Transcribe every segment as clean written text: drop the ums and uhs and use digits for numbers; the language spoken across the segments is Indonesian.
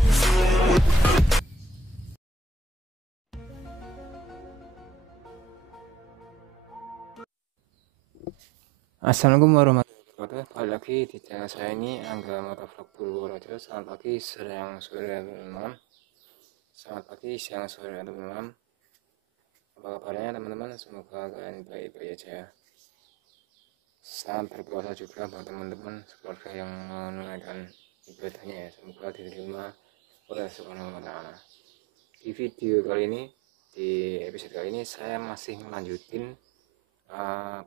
Assalamualaikum warahmatullahi wabarakatuh. Balik lagi di channel saya ini, Angga Motovlog Purworejo. Selamat pagi, siang, sore, dan malam. Selamat pagi, siang, sore, dan malam. Apa kabarnya teman-teman? Semoga kalian baik-baik aja ya. Selamat berpuasa juga buat teman-teman keluarga yang menunaikan ibadahnya ya. Semoga diterima oleh Subhanahu wa Ta'ala. Di video kali ini, di episode kali ini, saya masih melanjutin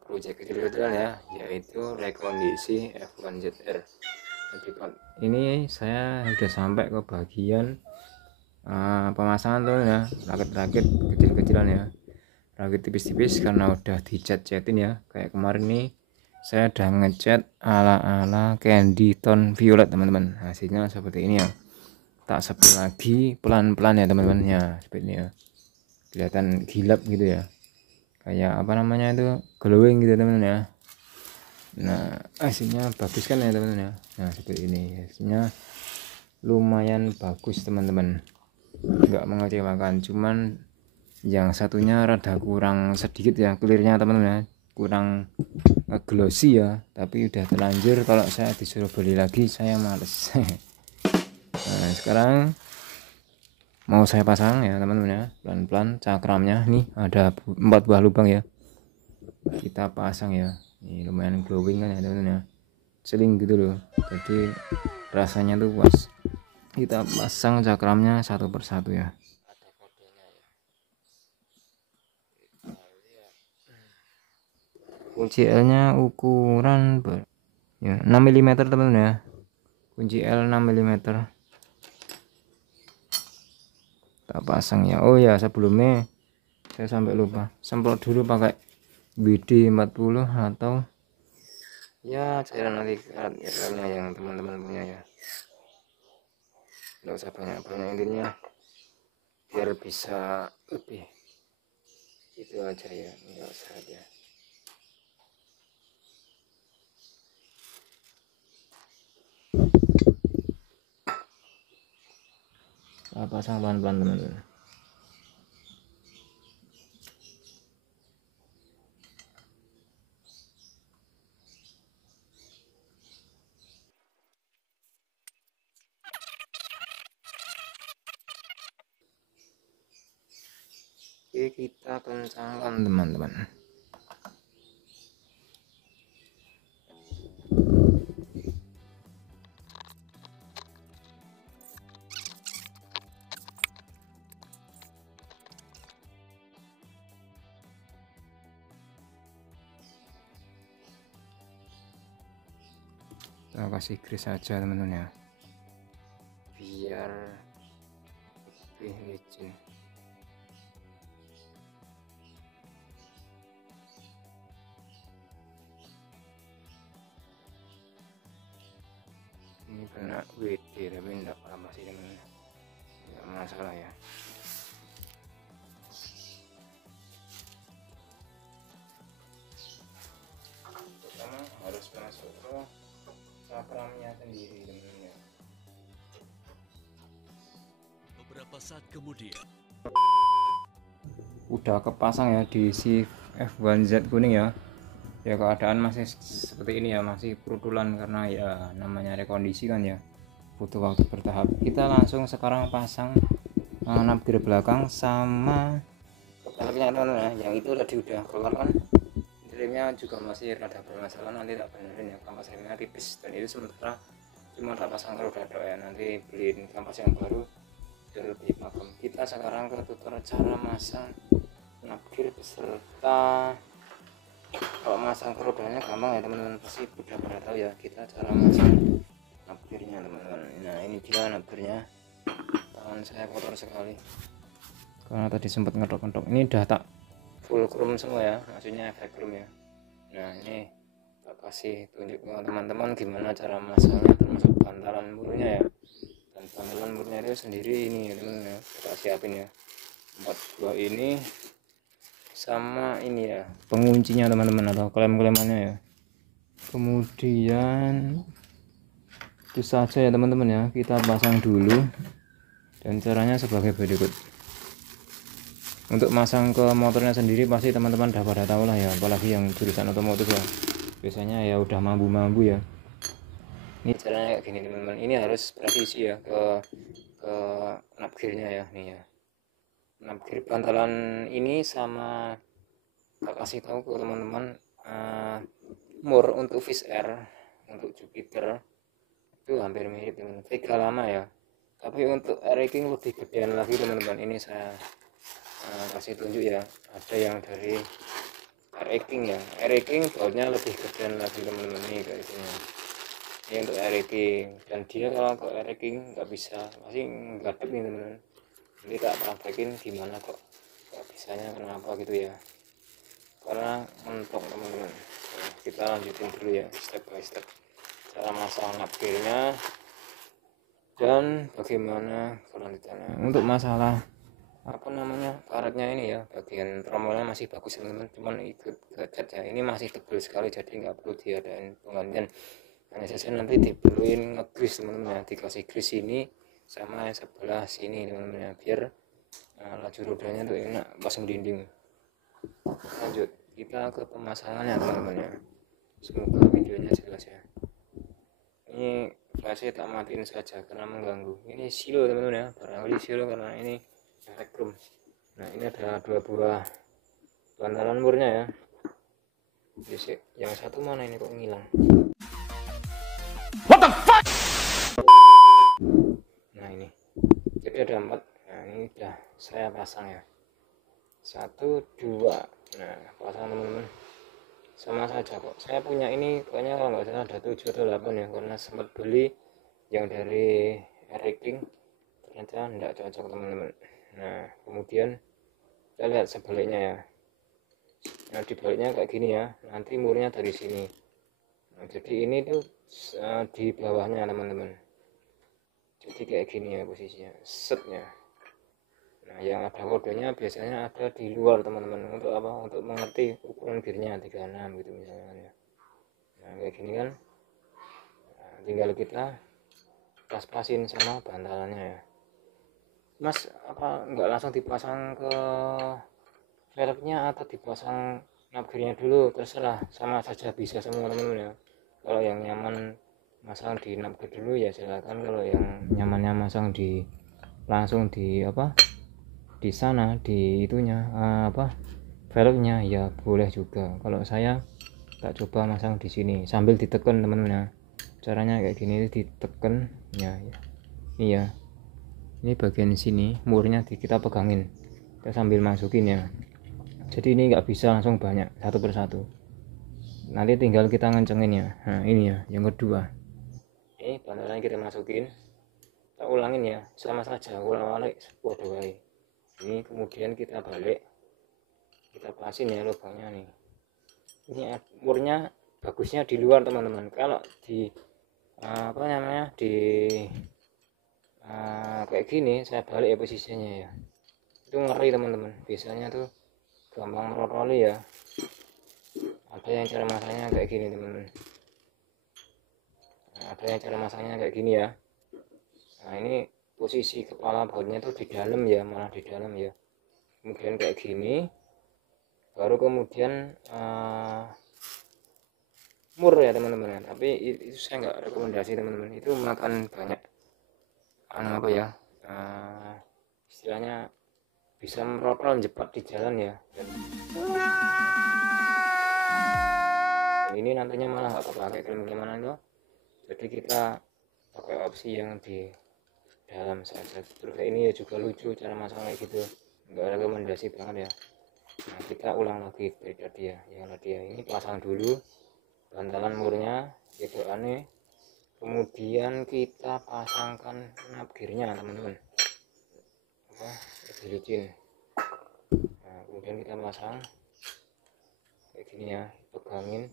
proyek kecil-kecilan ya, yaitu rekondisi F1ZR. Ini saya sudah sampai ke bagian pemasangan tuh ya, rakit-rakit kecil-kecilan ya, rakit tipis-tipis karena udah dicat-catin ya. Kayak kemarin nih saya udah ngecat ala-ala candy tone violet teman-teman. Hasilnya seperti ini ya. Tak sepil lagi pelan-pelan ya teman-teman ya, seperti ini ya, kelihatan gilap gitu ya, kayak apa namanya itu, glowing gitu teman-teman ya. Nah hasilnya bagus kan ya teman-teman ya. Nah seperti ini hasilnya, lumayan bagus teman-teman, nggak mengecewakan. Cuman yang satunya rada kurang sedikit ya clearnya teman-teman ya, kurang glossy ya, tapi udah terlanjur. Kalau saya disuruh beli lagi saya males. Nah sekarang mau saya pasang ya teman-teman ya, pelan-pelan cakramnya. Nih ada 4 buah lubang ya, kita pasang ya. Ini lumayan glowing kan ya teman-teman ya, seling gitu loh, jadi rasanya tuh puas. Kita pasang cakramnya satu persatu ya. Ada kodenya ya, kunci L nya ukuran ya 6 mm teman-teman ya, kunci L 6 mm. Tak pasang ya. Oh ya sebelumnya saya sampai lupa, semprot dulu pakai WD 40 atau ya cairan anti karat ya, yang teman-teman punya ya, nggak usah banyak-banyak, intinya biar bisa lebih itu aja ya, nggak usah ya. Kita pasang pelan-pelan teman-teman. Oke, kita kencangkan teman-teman. Kita kasih grease aja teman-teman ya, biar lebih licin. Ini kena WD tapi enggak apa-apa sih teman-teman, enggak masalah ya. Pertama harus masuk ke cakramnya sendiri teman-teman ya. Beberapa saat kemudian Udah kepasang ya di si F1Z kuning ya. Ya keadaan masih seperti ini ya, masih perutulan karena ya namanya rekondisi kan ya, butuh waktu bertahap. Kita langsung sekarang pasang nabdir belakang sama peleknya teman-teman ya. Yang itu tadi udah keluar kan, remnya juga masih rada bermasalah, nanti tak benerin ya, kampas remnya tipis, dan itu sementara cuma tak pasang roda ya, nanti beliin kampas yang baru biar lebih pakem. Kita sekarang ke tutorial cara masang nabdir beserta. Kalau masang rodanya gampang ya teman-teman, pasti udah pada tahu ya kita cara masang nabdirnya teman-teman. Nah ini dia nabdirnya, tangan saya kotor sekali karena tadi sempat ngedok-ngedok. Ini udah tak full chrome semua ya, maksudnya efek chrome ya. Nah ini tak kasih tunjuk ke teman-teman gimana cara masangnya, termasuk bantalan murnya ya. Dan bantalan murnya itu sendiri ini ya teman-teman ya, kita siapin ya 4 buah ini sama ini ya penguncinya teman-teman, atau klem-klemannya ya. Kemudian itu saja ya teman-teman ya, kita pasang dulu Dan caranya sebagai berikut. Untuk masang ke motornya sendiri pasti teman-teman udah pada tahu lah ya, apalagi yang jurusan otomotif ya, biasanya ya udah mampu ya. Ini caranya kayak gini teman-teman, ini harus presisi ya ke knap gearnya ya, nih ya. Knap gear bantalan ini sama tak kasih tahu ke teman-teman, mur untuk Fish Air, untuk Jupiter itu hampir mirip teman-teman, Vega lama ya, tapi untuk Air-King lebih gedean lagi teman-teman. Ini saya kasih tunjuk ya, ada yang dari Air-King ya, Air-King bautnya lebih gedean lagi teman-teman. Ini kayak gini, ini untuk Air-King, dan dia kalau ke Air-King nggak bisa, masih ngadep nih teman-teman. Jadi tak praktekin gimana kok bisanya, kenapa gitu ya, karena mentok teman-teman. Nah, kita lanjutin dulu ya step by step cara masang knap gearnya dan bagaimana kelanjutannya. Untuk masalah apa namanya karetnya ini ya, bagian tromolnya masih bagus teman-teman, cuman ikut cat ya, ini masih tebal sekali jadi nggak perlu diadain penggantian, hanya saja nanti diperluin ngegris teman-teman ya, dikasih gris ini sama sebelah sini teman-teman ya, biar laju rodanya tuh enak pas dinding. Lanjut kita ke pemasangannya teman-teman ya, semoga videonya jelas ya. Ini flashnya tak matiin saja karena mengganggu. Ini silo teman-teman ya, barangkali silo karena ini efek room. Nah ini ada 2 buah bantalan murnya ya. Jadi, yang satu mana ini kok ngilang? What the fuck? Nah ini, jadi ada 4. Nah ini udah saya pasang ya, 1, 2. Nah pasang teman-teman, sama saja kok. Saya punya ini kayaknya kalau nggak salah ada 7 atau 8 ya, karena sempat beli yang dari Air-King ternyata tidak cocok teman-teman. Nah kemudian kita lihat sebaliknya ya. Nah dibaliknya kayak gini ya, nanti murnya dari sini. Nah, jadi ini tuh di bawahnya teman-teman, jadi kayak gini ya posisinya, setnya. Nah yang ada kodenya biasanya ada di luar teman-teman, untuk apa, untuk mengerti ukuran gearnya 36 gitu misalnya kan ya. Nah kayak gini kan, nah, tinggal kita pas-pasin sama bantalannya ya. Mas apa nggak langsung dipasang ke velgnya atau dipasang knap gearnya dulu, terserah, sama saja bisa semua teman-teman ya. Kalau yang nyaman masang di knap gear dulu ya silakan, kalau yang nyamannya masang di langsung di apa, di sana di itunya velgnya ya boleh juga. Kalau saya tak coba masang di sini sambil ditekan teman-teman ya, caranya kayak gini, ditekan ya, iya ini bagian sini murnya kita pegangin, kita sambil masukin ya, jadi ini nggak bisa langsung banyak satu persatu, nanti tinggal kita ngencengin ya. Nah ini ya yang kedua, ini bantalan kita masukin, kita ulangin ya, sama saja ulang-alik waduh. Ini kemudian kita balik, kita pasin ya lubangnya nih. Ini murnya bagusnya di luar teman-teman, kalau di apa namanya di kayak gini saya balik ya posisinya ya, itu ngeri teman-teman, biasanya tuh gampang merotoli ya. Ada yang cara masangnya kayak gini teman-teman, nah, ada yang cara masangnya kayak gini ya. Nah ini posisi kepala bautnya tuh di dalam ya, malah di dalam ya, kemudian kayak gini, baru kemudian mur ya teman-teman. Tapi itu saya nggak rekomendasi teman-teman, itu makan banyak apa ya, istilahnya bisa merotol cepat di jalan ya. Dan ini nantinya malah nggak pakai klem gimana itu, jadi kita pakai opsi yang di dalam saja. Terus ini ya juga lucu cara masang kayak gitu, nggak rekomendasi banget ya. Nah kita ulang lagi beda dia yang tadi ya, ini pasang dulu bantalan murnya gitu aneh, kemudian kita pasangkan knap gearnya teman-teman, lebih licin. Nah kemudian kita pasang kayak gini ya, pegangin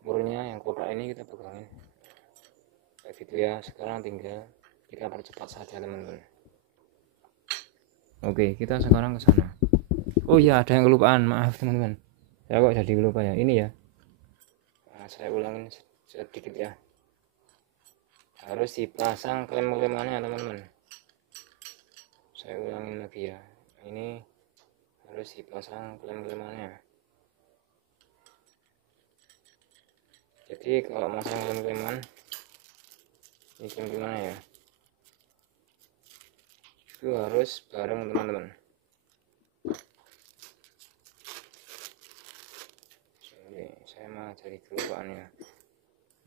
murnya yang kotak ini, kita pegangin kayak gitu ya. Sekarang tinggal kita percepat saja teman-teman. Oke kita sekarang ke sana. Oh iya ada yang kelupaan, maaf teman-teman, saya kok jadi lupa ya, ini ya. Nah, saya ulangin sedikit ya, harus dipasang klem-klemannya teman-teman. saya ulangin lagi ya, ini harus dipasang klem-klemannya. Jadi kalau masang klem-kleman, ini klem-klemannya ya, itu harus bareng teman-teman. Sorry, saya mah cari kelupaannya.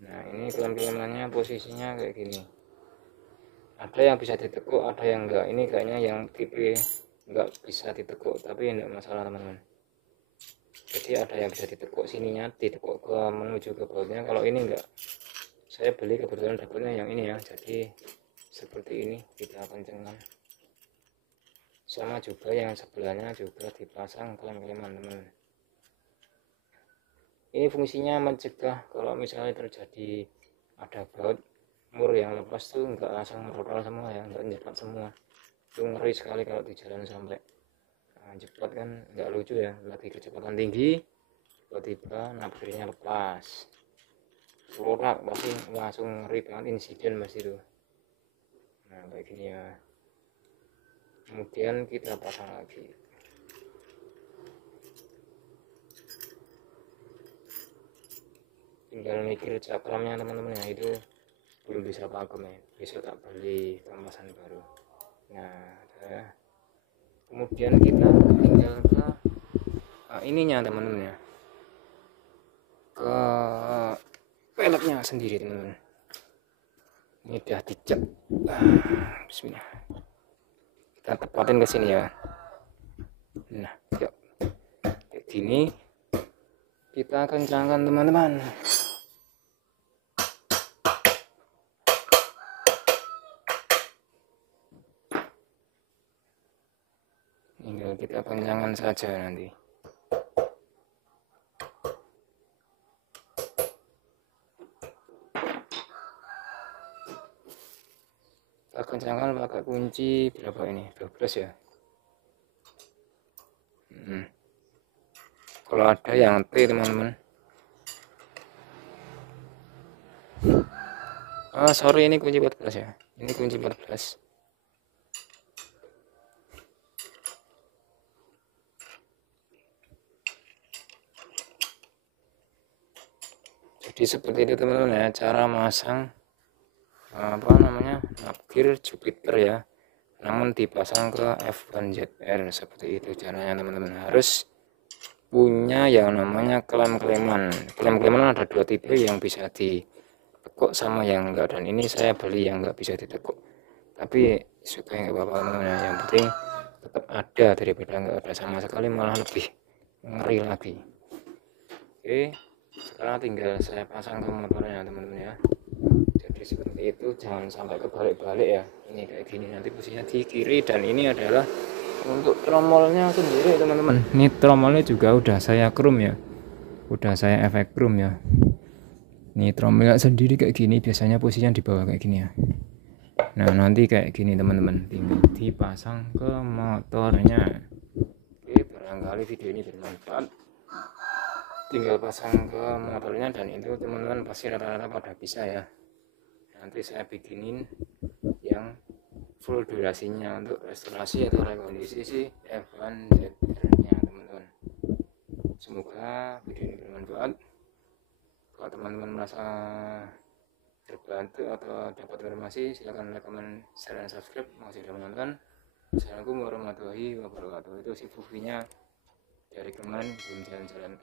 Nah, ini klem-klemannya posisinya kayak gini. Ada yang bisa ditekuk, ada yang enggak. Ini kayaknya yang tipe enggak bisa ditekuk, tapi enggak masalah teman-teman. Jadi ada yang bisa ditekuk sininya, ditekuk ke menuju ke bautnya. Kalau ini enggak, saya beli kebetulan dapatnya yang ini ya. Jadi seperti ini kita kencengkan. Sama juga yang sebelahnya juga dipasang klem-kleman teman-teman. Ini fungsinya mencegah kalau misalnya terjadi ada baut mur yang lepas tuh enggak langsung merotol semua ya, enggak nyepat semua. Itu ngeri sekali kalau di jalan sampai cepat kan, enggak lucu ya, lagi kecepatan tinggi tiba-tiba nabraknya lepas, lorak pasti langsung ngeri banget, insiden pasti itu. Nah kayak gini ya, kemudian kita pasang lagi. Tinggal mikir cakramnya teman-teman ya, itu belum bisa pakem ya, besok tak beli kemasan baru. Nah ya. Kemudian kita tinggal ke ininya teman-teman ya, ke peleknya sendiri teman-teman. Ini udah dicek. Bismillah, kita tepatin ke sini ya. Nah yuk, kayak gini kita kencangkan teman-teman. Tinggal kita kencangkan saja nanti. Kita kencangkan pakai kunci berapa ini? 12 ya. Kalau ada yang T teman-teman. Sorry, ini kunci 14 ya. Ini kunci 14. Jadi seperti itu teman-teman ya, cara masang nabgir Jupiter ya, namun dipasang ke F1ZR. Seperti itu caranya teman-teman. Harus punya yang namanya klem-kleman. Klem-kleman ada dua tipe, yang bisa ditekuk sama yang enggak, dan ini saya beli yang enggak bisa ditekuk, tapi supaya enggak apa-apa teman-teman ya. Yang penting tetap ada daripada enggak ada sama sekali, malah lebih ngeri lagi. Oke, sekarang tinggal saya pasang ke motornya teman-teman ya. Jadi seperti itu, jangan sampai kebalik-balik ya. Ini kayak gini, nanti posisinya di kiri, dan ini adalah untuk tromolnya sendiri teman-teman. Ini tromolnya juga udah saya chrome ya, udah saya efek chrome ya. Ini tromolnya sendiri kayak gini, biasanya posisinya di bawah kayak gini ya. Nah nanti kayak gini teman-teman, tinggal dipasang ke motornya. Oke, barangkali video ini bermanfaat, tinggal pasang ke motornya, dan itu teman-teman pasti rata-rata pada bisa ya. Nanti saya bikinin yang full durasinya untuk restorasi atau rekondisi si F1ZR nya teman-teman. Semoga video ini bermanfaat. Kalau teman-teman merasa terbantu atau dapat informasi, silahkan like, comment, share, dan subscribe. Makasih sudah menonton. Assalamualaikum warahmatullahi wabarakatuh. Itu si Fufinya dari kemarin belum jalan-jalan.